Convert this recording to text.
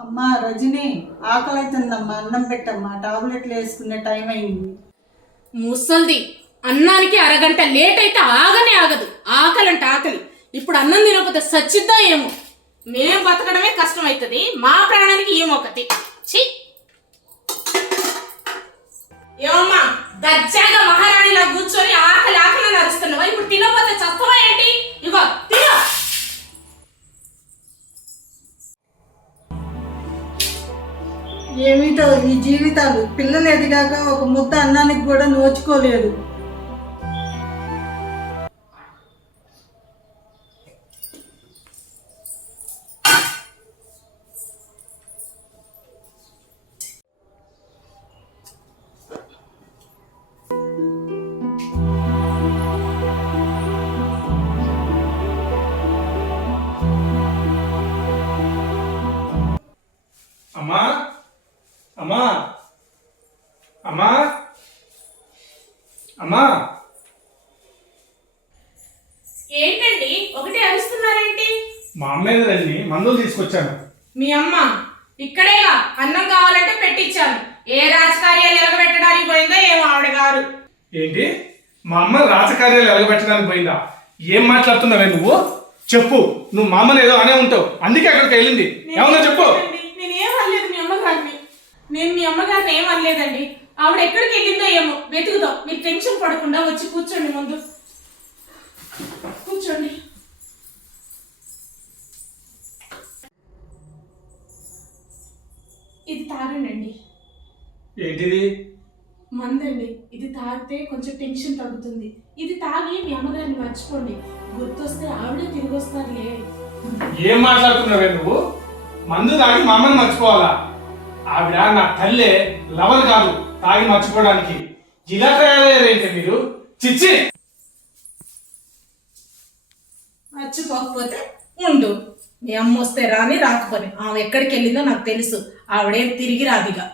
అమ్మా రజని ఆకలి అవుతుందమ్మా అన్నం పెట్టమ్మా టాబ్లెట్లు వేసుకునే టైం అయింది. ముసల్ది అన్నానికి అరగంట లేట్ అయితే ఆగనే ఆగదు. ఆకలంటే ఆకలి. ఇప్పుడు అన్నం తినకపోతే సచ్చిద్దా ఏమో? మేం బతకడమే కష్టం అవుతుంది మా ప్రాణానికి ఏమొకటి? ఛీ! ఏమిటో ఈ జీవితాలు? పిల్లలు ఎదిగాక ఒక ముద్ద అన్నానికి కూడా నోచుకోలేదు. అమ్మా అమ్మా. అమ్మా. అమ్మా. ఏంటండి? ఒకటి అరుస్తున్నారేంటి? మా అమ్మాయి వెళ్ళి మందులు తీసుకొచ్చాను. మీ అమ్మ ఇక్కడేగా. అన్నం కావాలంటే పెట్టించాను ఏ రాజకార్యాలు ఎలగబెట్టడానికి పోయిందో ఏమో ఆవిడ గారు. ఏంటి? మా అమ్మ రాజకార్యాలు ఎలగబెట్టడానికి పోయిందా? ఏం మాట్లాడుతున్నావే నువ్వు? చెప్పు. నువ్వు మా అమ్మని ఏదో అనే ఉంటావు. అందుకే అక్కడికి వెళ్ళింది. ఏమన్నా చెప్పు నేను ఏం అనలేదు మీ అమ్మగారిని నేను మీ అమ్మగారిని ఏం అనలేదండి. ఆవిడ ఎక్కడికి వెళ్ళిందో ఏమో. వెతుకుదాం. మీరు టెన్షన్ పడకుండా వచ్చి కూర్చోండి ముందు. కూర్చోండి. ఇది తాగండి ఏంటిది? మందండి. ఇది తాగితే కొంచెం టెన్షన్ తగ్గుతుంది. ఇది తాగి మీ అమ్మగారిని మర్చిపోండి. గుర్తొస్తే ఆవిడే తిరిగి వస్తారులే. ఏం మాట్లాడుతున్నావే నువ్వు? మందు తాగి మా అమ్మని మర్చిపోవాలా? ఆవిడ నా తల్లే లవర్ కాదు తాగి మర్చిపోవడానికి. ఇలా తయారయ్యారేంటి మీరు? చిచ్చి! మర్చిపోకపోతే ఉండు. మీ అమ్మ వస్తే రాని రాకపోని. ఆమె ఎక్కడికి వెళ్ళిందో నాకు తెలుసు. ఆవిడేం తిరిగి రాదిగా.